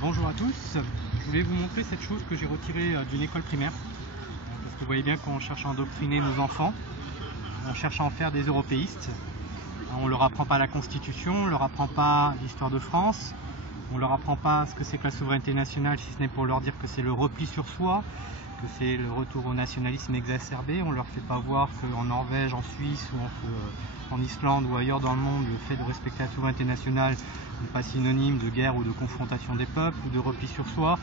Bonjour à tous, je voulais vous montrer cette chose que j'ai retirée d'une école primaire. Parce que vous voyez bien qu'on cherche à endoctriner nos enfants, on cherche à en faire des européistes. On ne leur apprend pas la Constitution, on ne leur apprend pas l'histoire de France, on ne leur apprend pas ce que c'est que la souveraineté nationale, si ce n'est pour leur dire que c'est le repli sur soi, que c'est le retour au nationalisme exacerbé. On ne leur fait pas voir qu'en Norvège, en Suisse ou en Islande ou ailleurs dans le monde, le fait de respecter la souveraineté nationale n'est pas synonyme de guerre ou de confrontation des peuples ou de repli sur soi.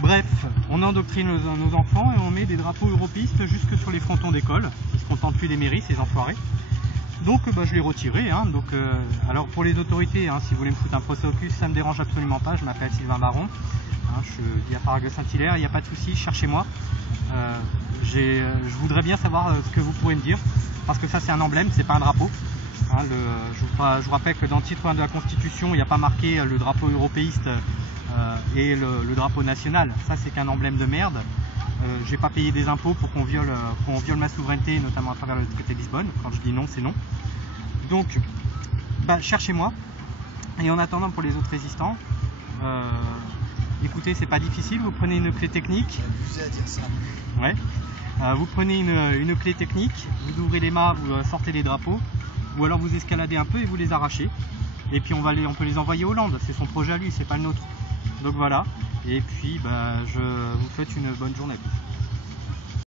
Bref, on endoctrine nos enfants et on met des drapeaux européistes jusque sur les frontons d'école. Ils ne se contentent plus des mairies, ces enfoirés. Donc je l'ai retiré. Alors pour les autorités, si vous voulez me foutre un procès au cul, ça ne me dérange absolument pas. Je m'appelle Sylvain Baron. Je dis à Paraguay-Saint-Hilaire, il n'y a pas de souci, cherchez-moi. Je voudrais bien savoir ce que vous pourrez me dire, parce que ça c'est un emblème, c'est pas un drapeau. Je vous rappelle que dans le titre 1 de la Constitution, il n'y a pas marqué le drapeau européiste et le drapeau national. Ça c'est qu'un emblème de merde. J'ai pas payé des impôts pour qu'on viole ma souveraineté, notamment à travers le traité de Lisbonne. Quand je dis non, c'est non. Donc, cherchez-moi. Et en attendant, pour les autres résistants, écoutez, c'est pas difficile. Vous prenez une clé technique. À dire ça. Ouais. Vous prenez une clé technique, vous ouvrez les mâts, vous sortez les drapeaux, ou alors vous escaladez un peu et vous les arrachez. Et puis on peut les envoyer aux Landes. C'est son projet à lui, c'est pas le nôtre. Donc voilà. Et puis je vous souhaite une bonne journée.